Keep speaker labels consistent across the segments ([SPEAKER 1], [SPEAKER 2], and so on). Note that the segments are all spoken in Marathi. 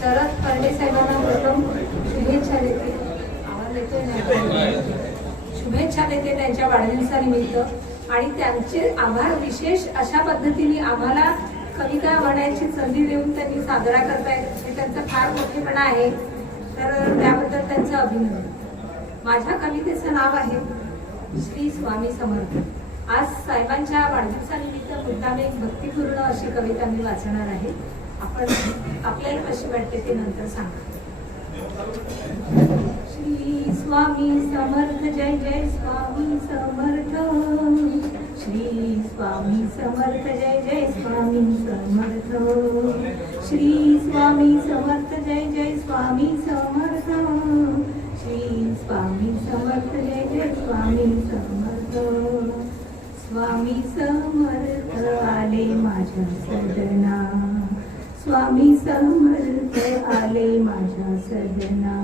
[SPEAKER 1] शरद कर्डे साहेबांना प्रथम शुभेच्छा देते आवाज येतोय शुभेच्छा देते त्यांच्या वाढदिवसानिमित्त. आणि त्यांचे आभार विशेष अशा पद्धतीने आम्हाला कविता म्हणायची संधी देऊन त्यांनी साजरा करतायत. हे त्यांचं फार मोठेपणा आहे. तर त्याबद्दल त्यांचं अभिनंदन. माझ्या कवितेचं नाव आहे श्री स्वामी समर्थ. आज साहेबांच्या वाढदिवसानिमित्त मुद्दाम एक भक्तिपूर्ण अशी कविता मी वाचणार आहे. आपण श्री स्वामी समर्थ, जय जय स्वामी समर्थ. श्री स्वामी समर्थ, जय जय स्वामी समर्थ. श्री स्वामी समर्थ, जय जय स्वामी समर्थ. श्री स्वामी समर्थ, जय जय स्वामी समर्थ. स्वामी समर्थ आले माझ्या सदना स्वामी समर्थ आले माझ्या सदना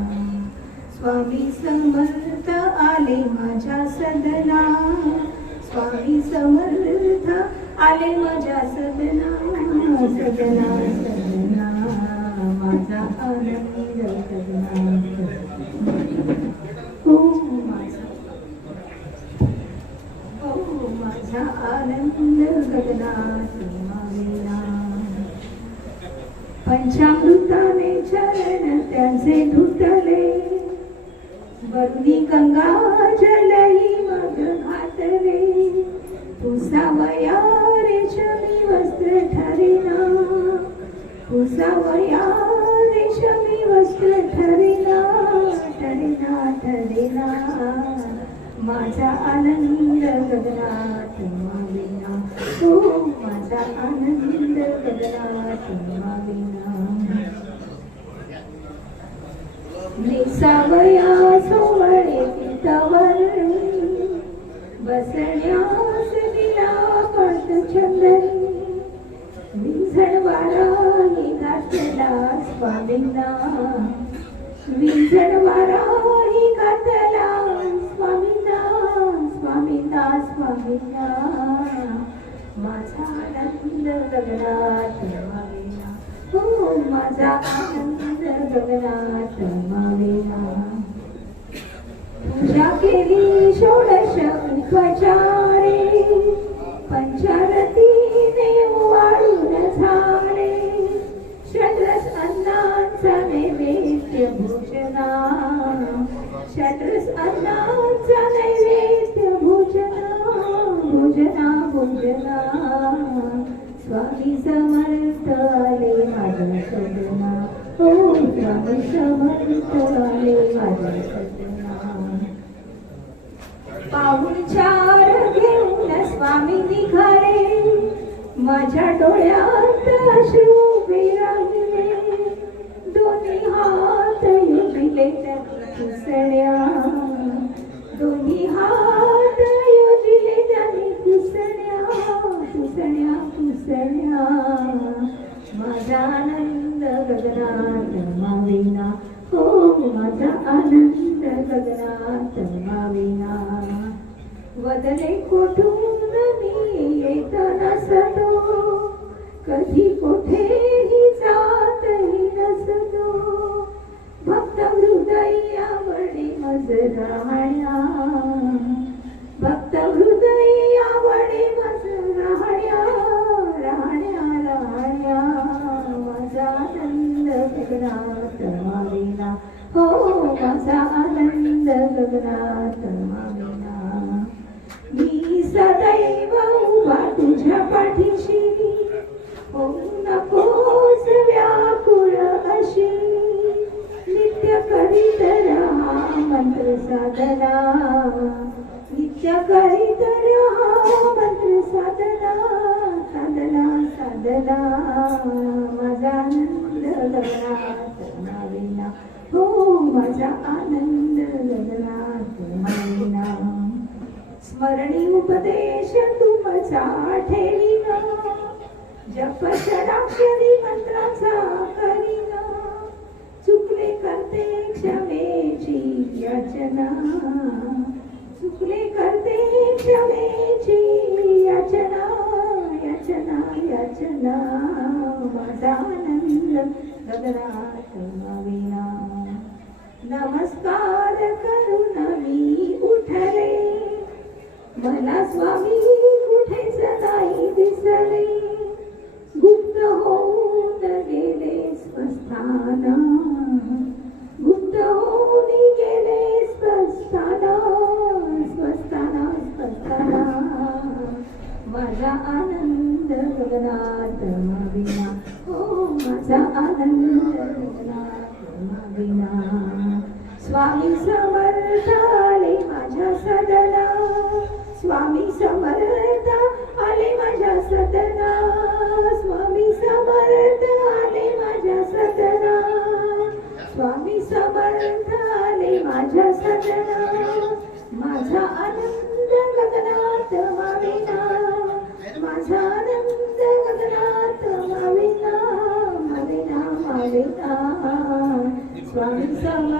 [SPEAKER 1] स्वामी समर्थ आले माझ्या सदना स्वामी समर्थ आले माझ्या सदना सदना सदना माझा आनंद सदना हो माझा हो माझा आनंद गगनात मावेना पंचामृताने चरण त्यांचे धुतले. वरुणी गंगा जलही मग घातले. पुसावया रेशमी वस्त्र ठरेना. पुसावया रेशमी वस्त्र ठरेना ठरिना ठरेना. माझा आनंद गगनात मावेना हो माझा आनंद गगनात मावेना निसावया सोवळे पितवर. बसण्यास दिला पटचंदनी विझण विंझणवारा ही घातला स्वामींना विंझणवारा घातला स्वामींना. स्वामींना स्वामींना. माझा आनंद गगनात मावेना हो माझा आनंद मावेना पूजा केली षोडश उपचारे पंचारतीने वाळून झाले षड्रस अन्नांचा नैवेद्य भोजना षड्रस अन्नांचा नैवेद्य भोजना भोजना भोजना स्वामी समर्थ पाहुणचार घेऊन स्वामी निघाले माझ्या डोळ्यात अश्रू विरंगले. दोन्ही हात युजिले त्यांनी पुसण्या. दोन्ही हात युजिले त्यांनी पुसण्या पुसण्या पुसण्या. माझा आनंद गगनात मावेना हो माझा आनंद गगनात मावेना वदने कोठून मी येत नसतो कधी कुठेही जातही नसतो? भक्त हृदयावडी मज राहण्या हो माझा आनंद गगनात मावेना मी सदैव उभा तुझ्या पाठीशी हो नकोस व्याकुळ अशी नित्य करीत राहा मंत्र साधना नित्य करीत राहा मंत्र साधना साधना साधना माझा आनंद गगनात मावेना हो माझा आनंद गगनात मावेना स्मरणी उपदेश तुमचा ठेवीन जप षडाक्षरी मंत्राचा करीन. चुकले करते क्षमेची याचना. चुकले करते क्षमेची याचना याचना याचना. माझा आनंद गगनात मावेना नमस्कार करून मी उठले. मला स्वामी कुठेच नाही दिसले. गुप्त होऊन गेले स्वस्थाना. गुप्त होऊन गेले स्वस्थाना. स्वस्थाना स्वस्थाना. माझा आनंद गगनात माविना हो माझा आनंद गगनात माविना स्वामी समर्थ आले माझ्या सदना. स्वामी समर्थ आले माझ्या सदना. स्वामी समर्थ आले माझ्या सदना. स्वामी समर्थ आले माझ्या सदना. माझा आनंद गगनात माविना. माझा आनंद गगनात माविना. माविना माविना. स्वामी समर्थ